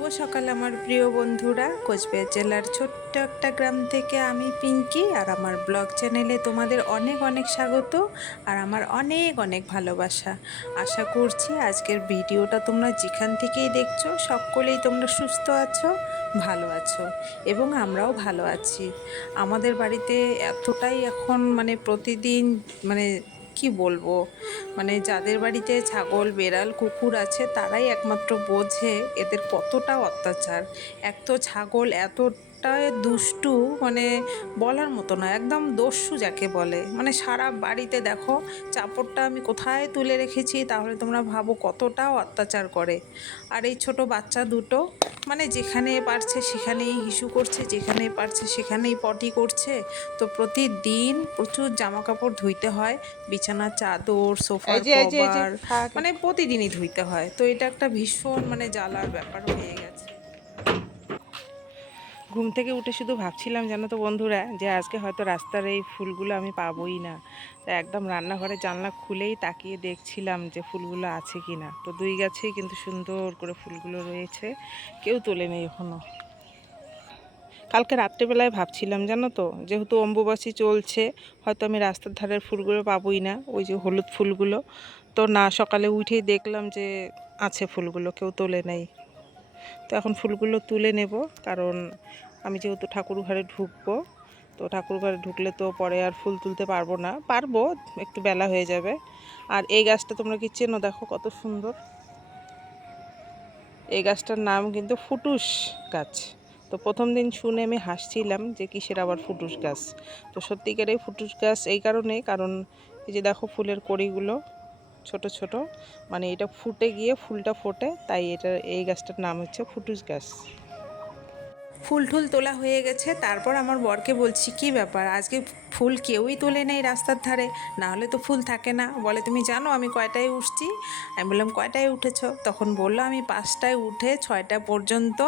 শুভ সকাল আমার প্রিয় বন্ধুরা। কোচবিহার জেলার ছোট্ট একটা গ্রাম থেকে আমি পিঙ্কি, আর আমার ব্লগ চ্যানেলে তোমাদের অনেক অনেক স্বাগত আর আমার অনেক অনেক ভালোবাসা। আশা করছি আজকের ভিডিওটা তোমরা যেখান থেকেই দেখছো সকলেই তোমরা সুস্থ আছো, ভালো আছো এবং আমরাও ভালো আছি। আমাদের বাড়িতে এতটাই এখন প্রতিদিন কি বলবো, যাদের বাড়িতে ছাগল বেড়াল কুকুর আছে তারাই একমাত্র বোঝে এদের কতটা অত্যাচার। এক তো ছাগল এতটা দুষ্টু, বলার মতো না, একদম দস্যু যাকে বলে। সারা বাড়িতে দেখো চাপড়টা আমি কোথায় তুলে রেখেছি তাহলে তোমরা ভাবো কতটা অত্যাচার করে। আর এই ছোট বাচ্চা দুটো যেখানে পারছে সেখানেই হিসু করছে, যেখানে পারছে সেখানেই পটি করছে। তো প্রতিদিন প্রচুর জামা কাপড় ধুইতে হয়, বিছানার চাদর, সোফার কভার, প্রতিদিনই ধুইতে হয়। তো এটা একটা ভীষণ জ্বালার ব্যাপার হয়ে গেছে। ঘুম থেকে উঠে শুধু ভাবছিলাম জানো তো বন্ধুরা, যে আজকে হয়তো রাস্তার এই ফুলগুলো আমি পাবোই না। তো একদম রান্নাঘরে জানলা খুলেই তাকিয়ে দেখছিলাম যে ফুলগুলো আছে কি না। তো দুই গাছেই কিন্তু সুন্দর করে ফুলগুলো রয়েছে, কেউ তোলে নেই এখনো। কালকে রাত্রেবেলায় ভাবছিলাম জানো তো, যেহেতু অম্বুবাচী চলছে হয়তো আমি রাস্তার ধারের ফুলগুলো পাবোই না, ওই যে হলুদ ফুলগুলো। তো না, সকালে উঠেই দেখলাম যে আছে ফুলগুলো, কেউ তোলে নেই। তো এখন ফুলগুলো তুলে নেব, কারণ আমি যেহেতু ঠাকুর ঘরে ঢুকবো, তো ঠাকুর ঘরে ঢুকলে তো পরে আর ফুল তুলতে পারবো না, পারবো একটু বেলা হয়ে যাবে। আর এই গাছটা তোমরা কি চেনো? দেখো কত সুন্দর। এই গাছটার নাম কিন্তু ফুটুস গাছ। তো প্রথম দিন শুনে আমি হাসছিলাম যে কিসের আবার ফুটুস গাছ। তো সত্যিকারের ফুটুস গাছ এই কারণ এই যে দেখো ফুলের কড়িগুলো ছোট ছোট, এটা ফুটে গিয়ে ফুলটা ফোটে, তাই এই গাছটার নাম হচ্ছে ফুটুস গাছ। ফুল টুল তোলা হয়ে গেছে, তারপর আমার বরকে বলছি কি ব্যাপার আজকে ফুল কেউই তোলে নেই রাস্তার ধারে, না হলে তো ফুল থাকে না। বলে তুমি জানো আমি কয়টায় উঠছি? আমি বললাম কয়টায় উঠেছ? তখন বললো আমি 5টায় উঠে 6টা পর্যন্ত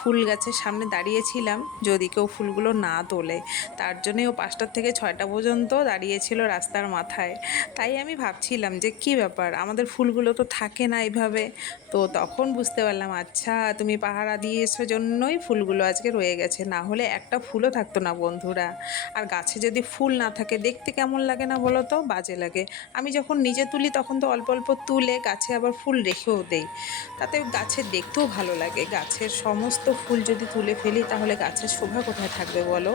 ফুল গাছের সামনে দাঁড়িয়েছিলাম যদি কেউ ফুলগুলো না তোলে। তার জন্যই ও 5টার থেকে 6টা পর্যন্ত দাঁড়িয়েছিল রাস্তার মাথায়। তাই আমি ভাবছিলাম যে কি ব্যাপার আমাদের ফুলগুলো তো থাকে না এইভাবে। তো তখন বুঝতে পারলাম আচ্ছা তুমি পাহারা দিয়েছো জন্যই ফুলগুলো আজকে রয়ে গেছে, না হলে একটা ফুলও থাকতো না বন্ধুরা। আর গাছে যদি ফুল না থাকে দেখতে কেমন লাগে না বলো তো? বাজে লাগে। আমি যখন নিজে তুলি তখন তো অল্প অল্প তুলে গাছে আবার ফুল রেখেও দেই, তাতে গাছের দেখতেও ভালো লাগে। গাছের সমস্ত ফুল যদি তুলে ফেলি তাহলে গাছের শোভা কোথায় থাকবে বলো?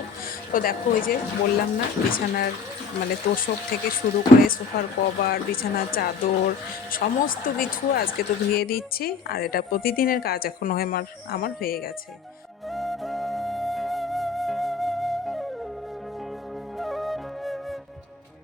তো দেখো ওই যে বললাম না, বিছানার তোষক থেকে শুরু করে সোফার কভার, বিছানার চাদর সমস্ত কিছু আজকে তো ধুয়ে দিচ্ছি। আর এটা প্রতিদিনের কাজ এখন হয় আমার আমার হয়ে গেছে।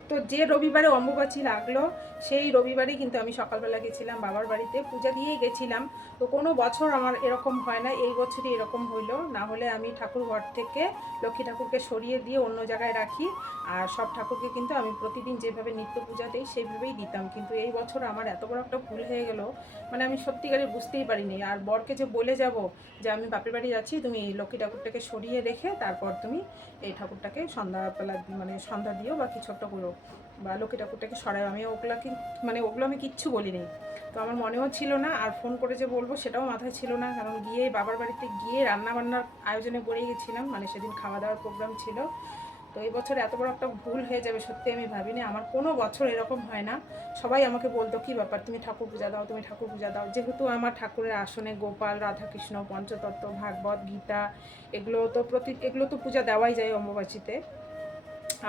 তো যে রবিবারে অম্বুবাচী লাগলো সেই রবিবারই কিন্তু আমি সকালবেলা গেছিলাম বাবার বাড়িতে, পূজা দিয়েই গেছিলাম। তো কোনো বছর আমার এরকম হয় না, এই বছরই এরকম হইলো। না হলে আমি ঠাকুর ঘর থেকে লক্ষ্মী ঠাকুরকে সরিয়ে দিয়ে অন্য জায়গায় রাখি, আর সব ঠাকুরকে কিন্তু আমি প্রতিদিন যেভাবে নিত্য পূজা দিই সেইভাবেই দিতাম। কিন্তু এই বছর আমার এত বড় একটা ভুল হয়ে গেল, আমি সত্যিকারে বুঝতেই পারিনি। আর বরকে যে বলে যাব যে আমি বাপের বাড়ি যাচ্ছি, তুমি লক্ষ্মী ঠাকুরটাকে সরিয়ে রেখে তারপর তুমি এই ঠাকুরটাকে সন্ধ্যাবেলা সন্ধ্যা দিও বা কিছু একটা করো, বা লক্ষ্মী ঠাকুরটাকে সরাই। আমি ওগুলাকে ওগুলো আমি কিচ্ছু বলিনি। তো আমার মনেও ছিল না, আর ফোন করে যে বলবো সেটাও মাথায় ছিল না, কারণ গিয়ে বাবার বাড়িতে গিয়ে রান্নাবান্নার আয়োজনে পড়ে গেছিলাম। সেদিন খাওয়া দাওয়ার প্রোগ্রাম ছিল। তো এই বছর এত বড় একটা ভুল হয়ে যাবে সত্যি আমি ভাবিনি। আমার কোনো বছর এরকম হয় না। সবাই আমাকে বলতো কী ব্যাপার তুমি ঠাকুর পূজা দাও, তুমি ঠাকুর পূজা দাও। যেহেতু আমার ঠাকুরের আসনে গোপাল, রাধাকৃষ্ণ, পঞ্চতত্ত্ব, ভাগবত, গীতা এগুলো তো পূজা দেওয়াই যায় অম্বুবাচীতে।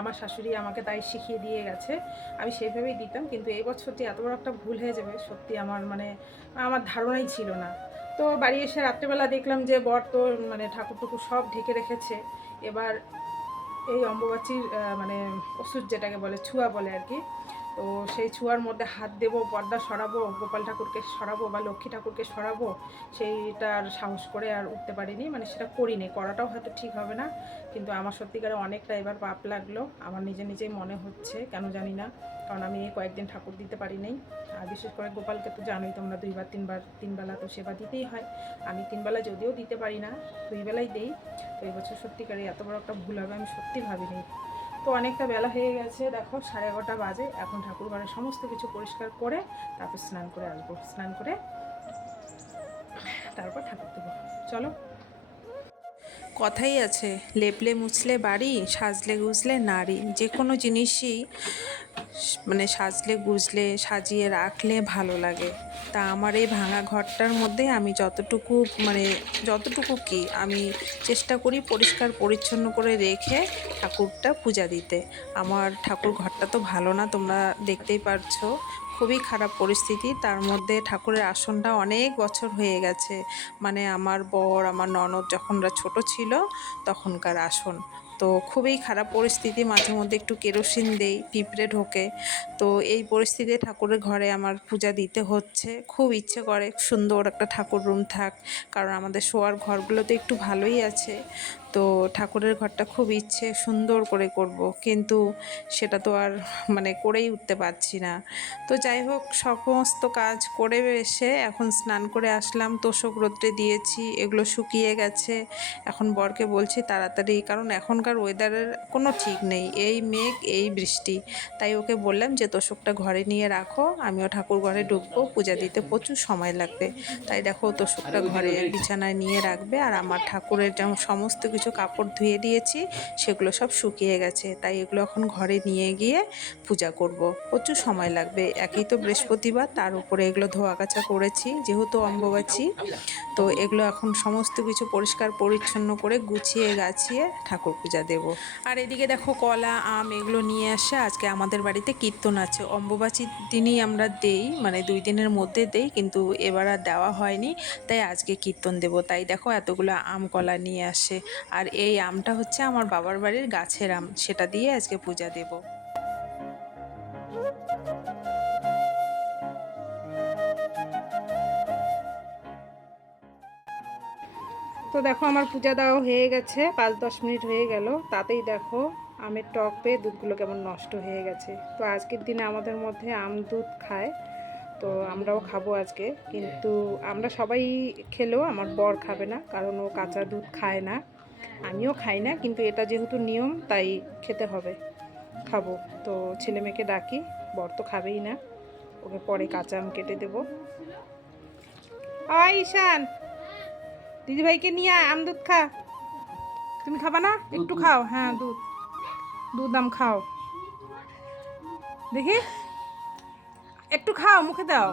আমার শাশুড়ি আমাকে তাই শিখিয়ে দিয়ে গেছে, আমি সেইভাবেই দিতাম। কিন্তু এই বছর যে এত বড় একটা ভুল হয়ে যাবে সত্যি আমার আমার ধারণাই ছিল না। তো বাড়ি এসে রাত্রেবেলা দেখলাম যে বর তো ঠাকুর টুকুর সব ঢেকে রেখেছে। এবার এই অম্বুবাচীর ওষুধ যেটাকে বলে ছুয়া বলে আর কি, তো সেই ছুয়ার মধ্যে হাত দেবো, পর্দা সরাবো, গোপাল ঠাকুরকে সরাবো বা লক্ষ্মী ঠাকুরকে সরাবো, সেইটার সাহস করে আর উঠতে পারিনি। সেটা করিনি, করাটাও হয়তো ঠিক হবে না। কিন্তু আমার সত্যিকারে অনেকটা এবার পাপ লাগলো, আমার নিজেই মনে হচ্ছে, কেন জানি না। কারণ আমি এই কয়েকদিন ঠাকুর দিতে পারি নাই। আর বিশেষ করে গোপালকে তো জানোই তোমরা, 2বার 3বার 3 বেলা তো সেবা দিতেই হয়। আমি 3 বেলা যদিও দিতে পারি না, 2 বেলাই দিই। তো এই বছর সত্যিকারে এত বড় একটা ভুল হবে আমি সত্যি ভাবিনি। তো অনেকটা বেলা হয়ে গেছে, দেখো 11:30 বাজে। এখন ঠাকুর ঘরে সমস্ত কিছু পরিষ্কার করে তারপর স্নান করে আসবো। স্নান করে তারপর ঠাকুর দেবো। চলো। কথাই আছে, লেপলে মুছলে বাড়ি, সাজলে গুজলে নারী। যে কোনো জিনিসই মানে সাজলে গুজলে সাজিয়ে রাখলে ভালো লাগে। তা আমার এই ভাঙা ঘরটার মধ্যে আমি যতটুকু কি আমি চেষ্টা করি পরিষ্কার পরিচ্ছন্ন করে রেখে ঠাকুরটা পূজা দিতে। আমার ঠাকুর ঘরটা তো ভালো না, তোমরা দেখতেই পারছো, খুবই খারাপ পরিস্থিতি। তার মধ্যে ঠাকুরের আসনটা অনেক বছর হয়ে গেছে, মানে আমার বর আমার ননদ যখনরা ছোট ছিল তখনকার আসন। তো খুবই খারাপ পরিস্থিতি, মাঝে মধ্যে একটু কেরোসিন দেই, পিঁপড়ে ঢোকে। তো এই পরিস্থিতিতে ঠাকুরের ঘরে আমার পূজা দিতে হচ্ছে। খুব ইচ্ছে করে সুন্দর একটা ঠাকুর রুম থাক, কারণ আমাদের শোয়ার ঘরগুলো তো একটু ভালোই আছে। তো ঠাকুরের ঘরটা খুব ইচ্ছে সুন্দর করে করব, কিন্তু সেটা তো আর করেই উঠতে পারছি না। তো যাই হোক, সমস্ত কাজ করে এসে এখন স্নান করে আসলাম, তোষক রোদ্রে দিয়েছি, এগুলো শুকিয়ে গেছে। এখন বরকে বলছি তাড়াতাড়ি, কারণ এখনকার ওয়েদারের কোনো ঠিক নেই, এই মেঘ এই বৃষ্টি। তাই ওকে বললাম যে তোষকটা ঘরে নিয়ে রাখো, আমিও ঠাকুর ঘরে ঢুকবো, পূজা দিতে প্রচুর সময় লাগবে। তাই দেখো তোষকটা ঘরে বিছানায় নিয়ে রাখবে। আর আমার ঠাকুরের যেমন সমস্ত কিছু কাপড় ধুয়ে দিয়েছি সেগুলো সব শুকিয়ে গেছে, তাই এগুলো এখন ঘরে নিয়ে গিয়ে পূজা করব। প্রচুর সময় লাগবে, একই তো বৃহস্পতিবার, তার উপরে এগুলো ধোয়া কাচা করেছি যেহেতু অম্বুবাচী। তো এগুলো এখন সমস্ত কিছু পরিষ্কার পরিচ্ছন্ন করে গুছিয়ে গাছিয়ে ঠাকুর পূজা দেব। আর এদিকে দেখো কলা আম এগুলো নিয়ে আসে, আজকে আমাদের বাড়িতে কীর্তন আছে। অম্বুবাচীর দিনই আমরা দেই, 2 দিনের মধ্যে দেই, কিন্তু এবার আর দেওয়া হয়নি, তাই আজকে কীর্তন দেব। তাই দেখো এতগুলো আম কলা নিয়ে আসে। আর এই আমটা হচ্ছে আমার বাবার বাড়ির গাছের আম, সেটা দিয়ে আজকে পূজা দেব। তো দেখো আমার পূজা দেওয়া হয়ে গেছে, 5-10 মিনিট হয়ে গেল, তাতেই দেখো আমের টক পেয়ে দুধগুলো কেমন নষ্ট হয়ে গেছে। তো আজকের দিনে আমাদের মধ্যে আম দুধ খায়, তো আমরাও খাবো আজকে। কিন্তু আমরা সবাই খেলেও আমার বর খাবে না, কারণ ও কাঁচা দুধ খায় না, আমিও খাই না, কিন্তু এটা যেহেতু নিয়ম তাই খেতে হবে, খাবো। তো ছেলে মেয়েকে ডাকি, বর তো খাবেই না, ওকে পরে কাঁচা আম কেটে দেবো। ঈশান, দিদিভাইকে নিয়ে আম দুধ খা। তুমি খাবা না? একটু খাও, হ্যাঁ দুধ দুধ আম খাও, দেখি একটু খাও, মুখে দাও।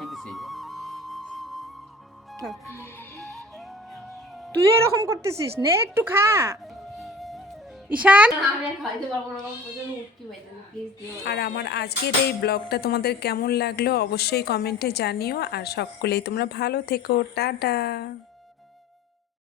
তুই এরকম করতেছিস, নে একটু খা ঈশান। আর আমার আজকের এই ব্লগটা তোমাদের কেমন লাগলো অবশ্যই কমেন্টে জানিও, আর সকলেই তোমরা ভালো থেকো, টাটা।